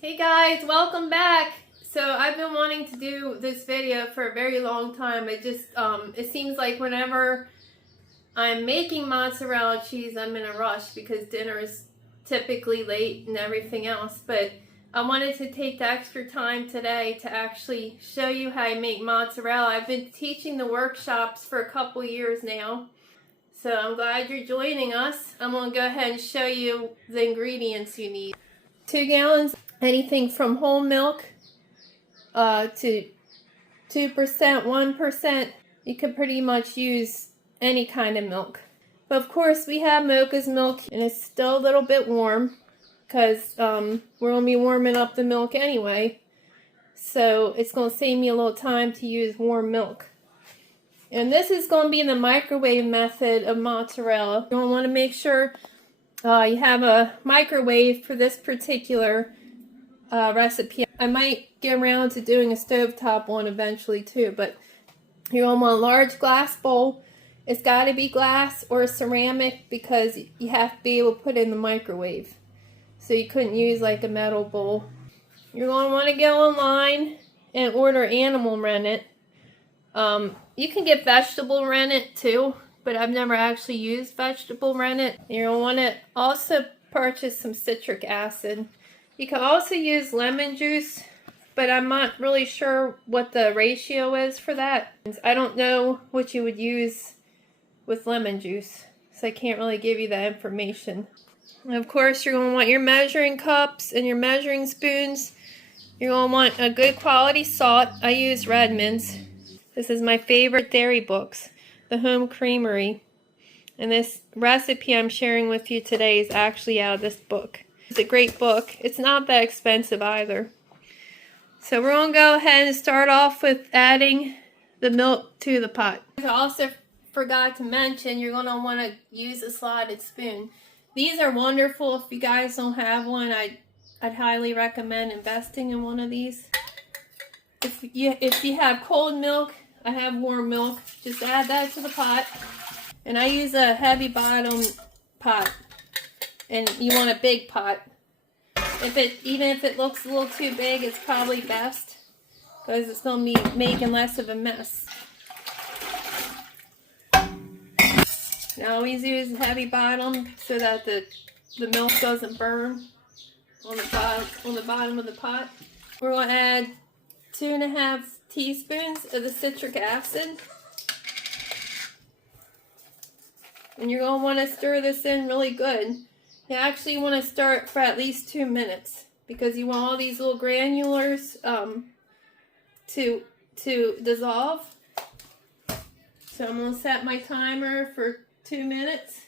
Hey guys, welcome back. So I've been wanting to do this video for a very long time. It seems like whenever I'm making mozzarella cheese, I'm in a rush because dinner is typically late and everything else. But I wanted to take the extra time today to actually show you how I make mozzarella. I've been teaching the workshops for a couple years now. So I'm glad you're joining us. I'm going to go ahead and show you the ingredients you need. 2 gallons. Anything from whole milk to 2%, 1%. You could pretty much use any kind of milk. But of course we have Mocha's milk and it's still a little bit warm because we're going to be warming up the milk anyway. So it's going to save me a little time to use warm milk. And this is going to be the microwave method of mozzarella. You're going to want to make sure you have a microwave for this particular recipe. I might get around to doing a stovetop one eventually too, but you're going to want a large glass bowl. It's got to be glass or ceramic because you have to be able to put it in the microwave. So you couldn't use like a metal bowl. You're going to want to go online and order animal rennet. You can get vegetable rennet too, but I've never actually used vegetable rennet. You're going to want to also purchase some citric acid. You can also use lemon juice, but I'm not really sure what the ratio is for that. I don't know what you would use with lemon juice, so I can't really give you that information. And of course, you're going to want your measuring cups and your measuring spoons. You're going to want a good quality salt. I use Redmond's. This is my favorite dairy books, The Home Creamery. And this recipe I'm sharing with you today is actually out of this book. It's a great book. It's not that expensive either. So we're going to go ahead and start off with adding the milk to the pot. I also forgot to mention you're going to want to use a slotted spoon. These are wonderful. If you guys don't have one, I'd highly recommend investing in one of these. If you have cold milk, I have warm milk. Just add that to the pot. And I use a heavy bottom pot. And you want a big pot. Even if it looks a little too big, it's probably best because it's going to be making less of a mess. I always use a heavy bottom so that the milk doesn't burn on the bottom of the pot. We're going to add 2.5 teaspoons of the citric acid. And you're going to want to stir this in really good. You actually want to start for at least 2 minutes because you want all these little granulars to dissolve. So I'm going to set my timer for 2 minutes.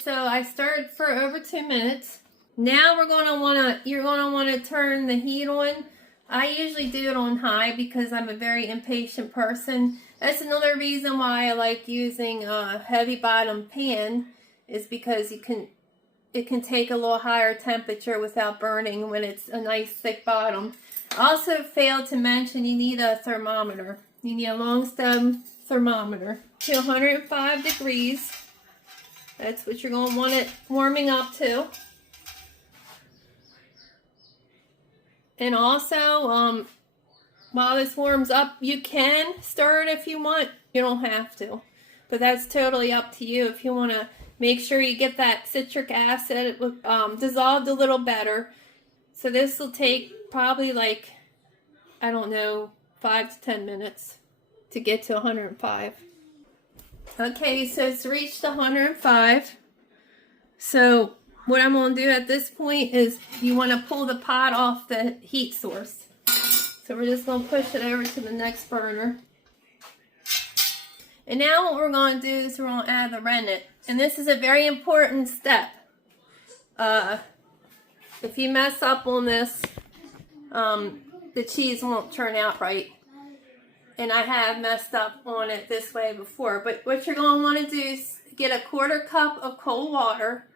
So I stirred for over 2 minutes. Now you're going to want to turn the heat on. I usually do it on high because I'm a very impatient person. That's another reason why I like using a heavy bottom pan, is because it can take a little higher temperature without burning when it's a nice thick bottom. I also failed to mention you need a thermometer. You need a long stem thermometer to 105 degrees. That's what you're going to want it warming up to. And also, while this warms up, you can stir it if you want. You don't have to. But that's totally up to you if you want to make sure you get that citric acid dissolved a little better. So this will take probably like, I don't know, 5 to 10 minutes to get to 105. Okay, so it's reached 105. So what I'm going to do at this point is you want to pull the pot off the heat source. So we're just going to push it over to the next burner. And now what we're going to do is we're going to add the rennet. And this is a very important step. If you mess up on this, the cheese won't turn out right. And I have messed up on it this way before. But what you're going to want to do is get a 1/4 cup of cold water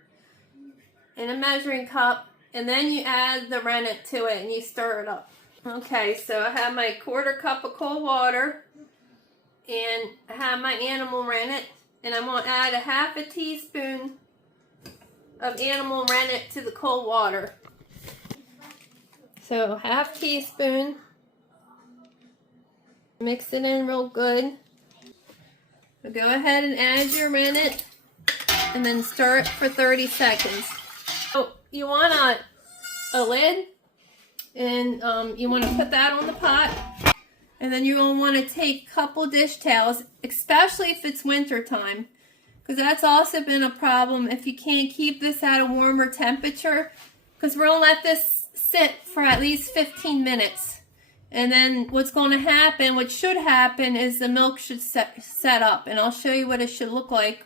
in a measuring cup. And then you add the rennet to it and you stir it up. Okay, so I have my 1/4 cup of cold water and I have my animal rennet And I'm going to add a half a teaspoon of animal rennet to the cold water. So half teaspoon. Mix it in real good. So go ahead and add your rennet and then stir it for 30 seconds. So you want a lid, and you want to put that on the pot. And then you're going to want to take a couple dish towels, especially if it's winter time, because that's also been a problem if you can't keep this at a warmer temperature, because we're going to let this sit for at least 15 minutes. And then what's going to happen, what should happen, is the milk should set up. And I'll show you what it should look like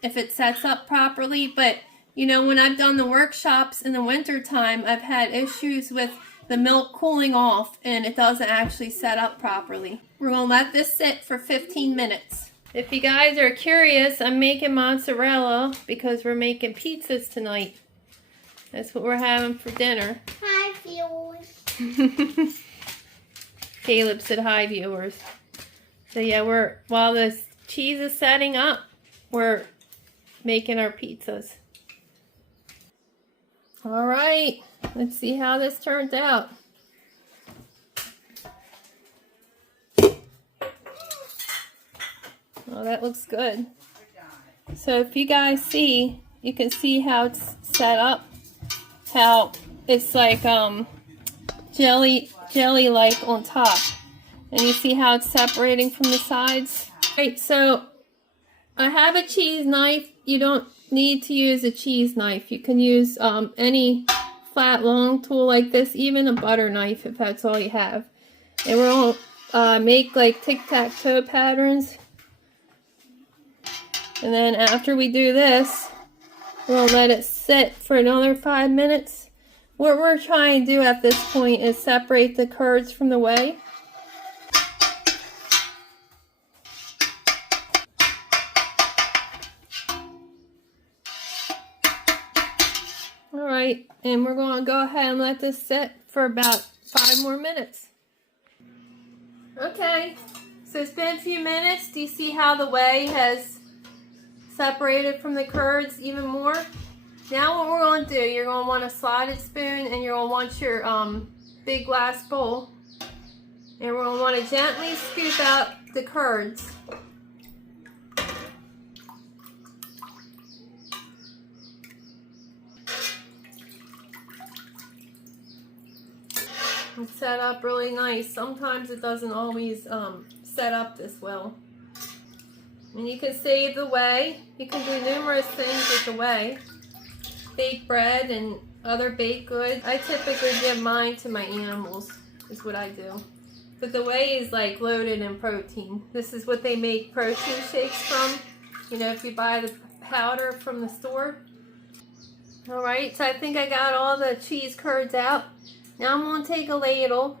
if it sets up properly. But, you know, when I've done the workshops in the winter time, I've had issues with the milk cooling off and it doesn't actually set up properly. We're going to let this sit for 15 minutes. If you guys are curious, I'm making mozzarella because we're making pizzas tonight. That's what we're having for dinner. Hi, viewers. Caleb said hi, viewers. So yeah, while this cheese is setting up, we're making our pizzas. All right, let's see how this turns out. Oh, that looks good. So if you guys see, you can see how it's set up, how it's like jelly-like on top. And you see how it's separating from the sides? Right, so I have a cheese knife. You don't need to use a cheese knife. You can use any flat long tool like this, even a butter knife if that's all you have. And we're going to make like tic-tac-toe patterns. And then after we do this, we'll let it sit for another 5 minutes. What we're trying to do at this point is separate the curds from the whey. Alright, and we're going to go ahead and let this sit for about 5 more minutes. Okay, so it's been a few minutes. Do you see how the whey has separated from the curds even more? Now what we're going to do, you're going to want a slotted spoon and you're going to want your big glass bowl. And we're going to want to gently scoop out the curds. It's set up really nice. Sometimes it doesn't always set up this well. And you can save the whey. You can do numerous things with the whey. Baked bread and other baked goods. I typically give mine to my animals, is what I do. But the whey is like loaded in protein. This is what they make protein shakes from. You know, if you buy the powder from the store. Alright, so I think I got all the cheese curds out. Now I'm going to take a ladle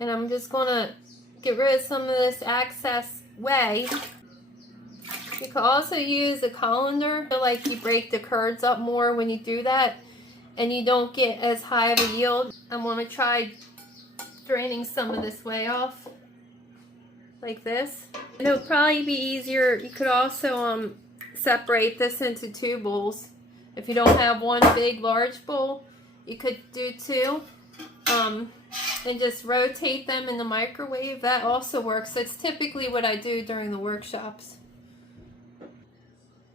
and I'm just going to get rid of some of this excess whey. You can also use a colander. I feel like you break the curds up more when you do that and you don't get as high of a yield. I'm going to try draining some of this whey off like this. It'll probably be easier. You could also separate this into 2 bowls. If you don't have one big large bowl, you could do 2. And just rotate them in the microwave. That also works. That's typically what I do during the workshops.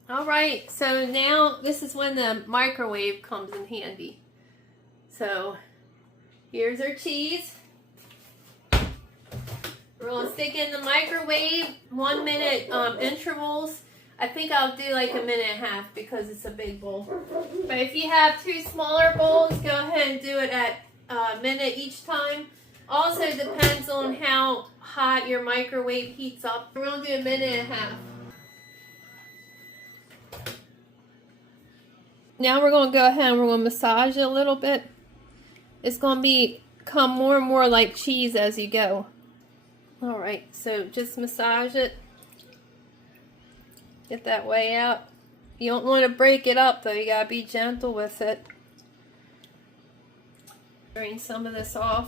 Alright, so now this is when the microwave comes in handy. So here's our cheese. We're going to stick it in the microwave 1 minute intervals. I think I'll do like 1.5 minutes because it's a big bowl. But if you have 2 smaller bowls, go ahead and do it at a minute each time. Also depends on how hot your microwave heats up. We're going to do 1.5 minutes. Now we're going to go ahead and we're going to massage it a little bit. It's going to become more and more like cheese as you go. Alright, so just massage it. Get that whey out. You don't want to break it up though. You got to be gentle with it. Drain some of this off.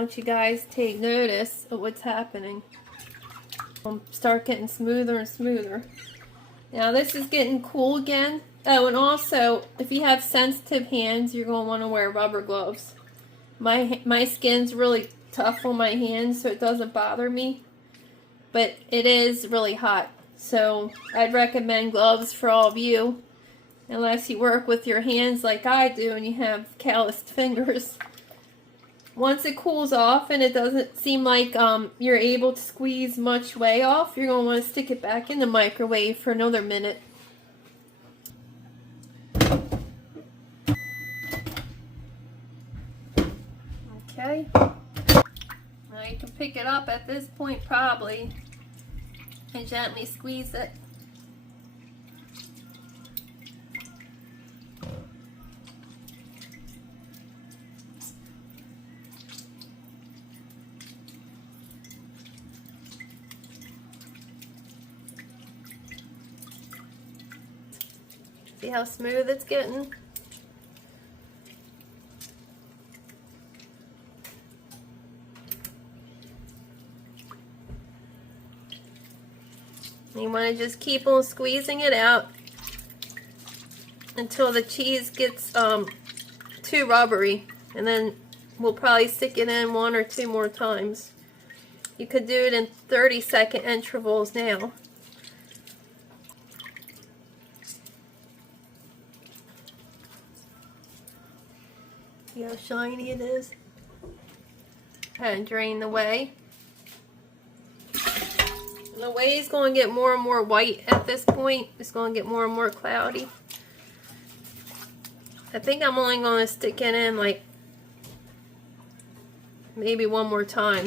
want you guys to take notice of what's happening. Start getting smoother and smoother. Now this is getting cool again. Oh, and also, if you have sensitive hands, you're going to want to wear rubber gloves. My skin's really tough on my hands, so it doesn't bother me. But it is really hot. So I'd recommend gloves for all of you. Unless you work with your hands like I do and you have calloused fingers. Once it cools off and it doesn't seem like you're able to squeeze much whey off, you're going to want to stick it back in the microwave for another minute. Okay. Now you can pick it up at this point probably and gently squeeze it. See how smooth it's getting? You want to just keep on squeezing it out until the cheese gets too rubbery, and then we'll probably stick it in 1 or 2 more times. You could do it in 30-second intervals now. See how shiny it is? And drain the whey. And the whey is going to get more and more white at this point. It's going to get more and more cloudy. I think I'm only going to stick it in like maybe 1 more time.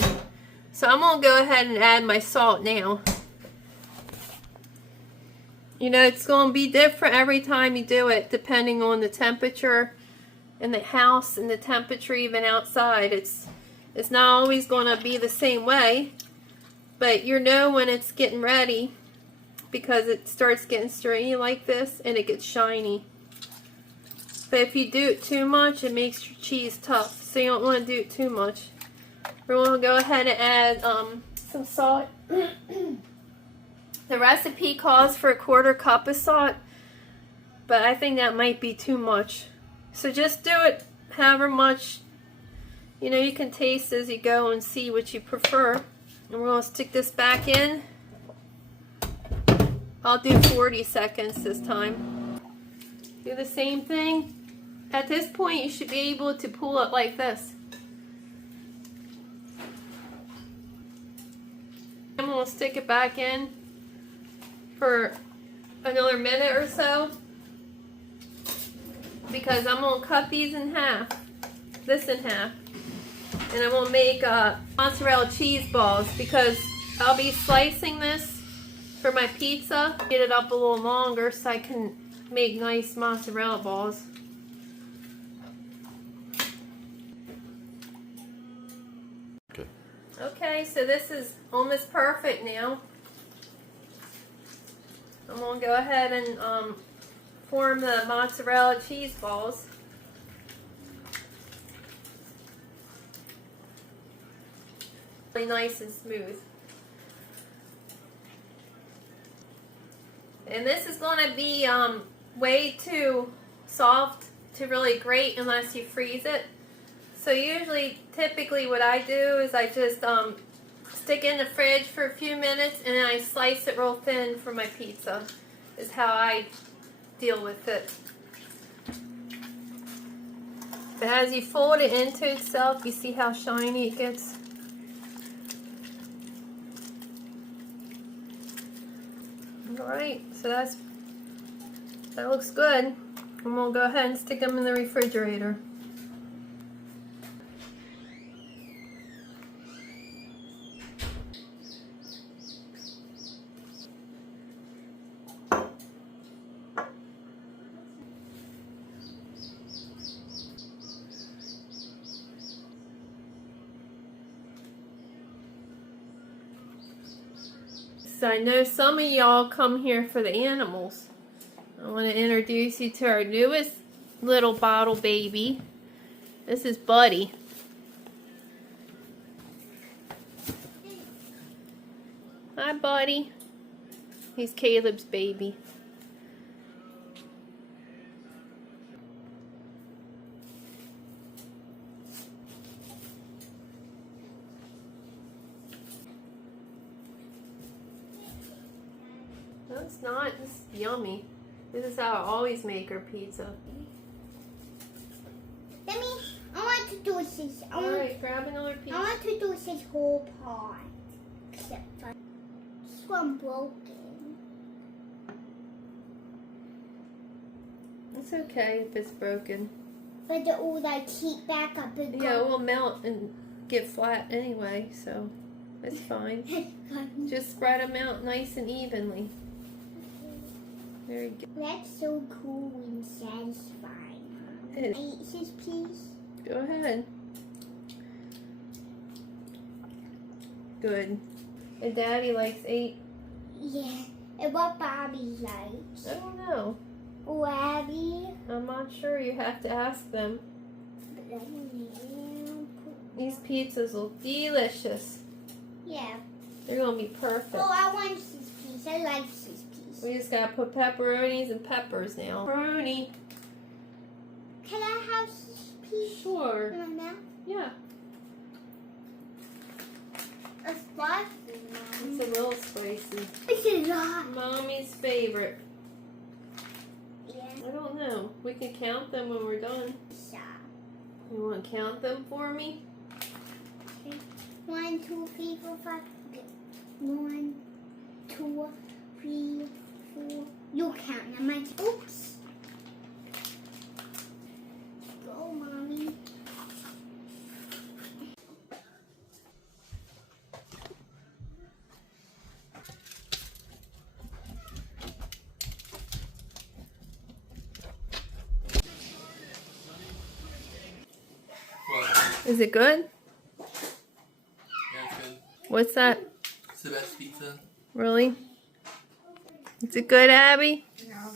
So I'm going to go ahead and add my salt now. You know, it's going to be different every time you do it depending on the temperature in the house and the temperature even outside. It's not always going to be the same way, but you know when it's getting ready because it starts getting stringy like this and it gets shiny. But if you do it too much, it makes your cheese tough, so you don't want to do it too much. We're going to go ahead and add some salt. The recipe calls for 1/4 cup of salt, but I think that might be too much. So just do it however much, you know, you can taste as you go and see what you prefer. And we're going to stick this back in. I'll do 40 seconds this time. Do the same thing. At this point, you should be able to pull it like this. I'm going to stick it back in for another minute or so, because I'm going to cut these in half, this in half, and I'm going to make mozzarella cheese balls, because I'll be slicing this for my pizza. Get it up a little longer so I can make nice mozzarella balls. Okay, so this is almost perfect now. I'm going to go ahead and form the mozzarella cheese balls. Really nice and smooth. And this is going to be way too soft to really grate unless you freeze it. So usually, typically what I do is I just stick it in the fridge for a few minutes and then I slice it real thin for my pizza, is how I deal with it. But as you fold it into itself, you see how shiny it gets. Alright, so that looks good. And we'll go ahead and stick them in the refrigerator. So I know some of y'all come here for the animals. I want to introduce you to our newest little bottle baby. This is Buddy. Hi, buddy. He's Caleb's baby. No, it's not. It's yummy. This is how I always make our pizza. Let me. I want to do this. Alright, grab another piece. I want to do this whole part. Except for this one broken. It's okay if it's broken. But it will like heat back up and Yeah, it will melt and get flat anyway, so it's fine. Just spread them out nice and evenly. There you go. That's so cool and satisfying. It- Eat this piece. Go ahead. Good. And Daddy likes 8. Yeah. And what Bobby likes. I don't know. Oh, Abby. I'm not sure. You have to ask them. These pizzas look delicious. Yeah. They're going to be perfect. Oh, I want this piece. I like this piece. We just got to put pepperonis and peppers now. Pepperoni. Can I have this piece Sure. in my mouth? Yeah. A spicy, It's Mom. a little spicy. It's a lot. Mommy's favorite. Yeah. I don't know. We can count them when we're done. So, You want to count them for me? 1, 2, 3, 4, 5. Okay. 1, 2, 3, 4. You count them. Oops. Go, Mommy. What? Is it good? Yeah, it's good. What's that? It's the best pizza. Really? Is it good, Abby? No.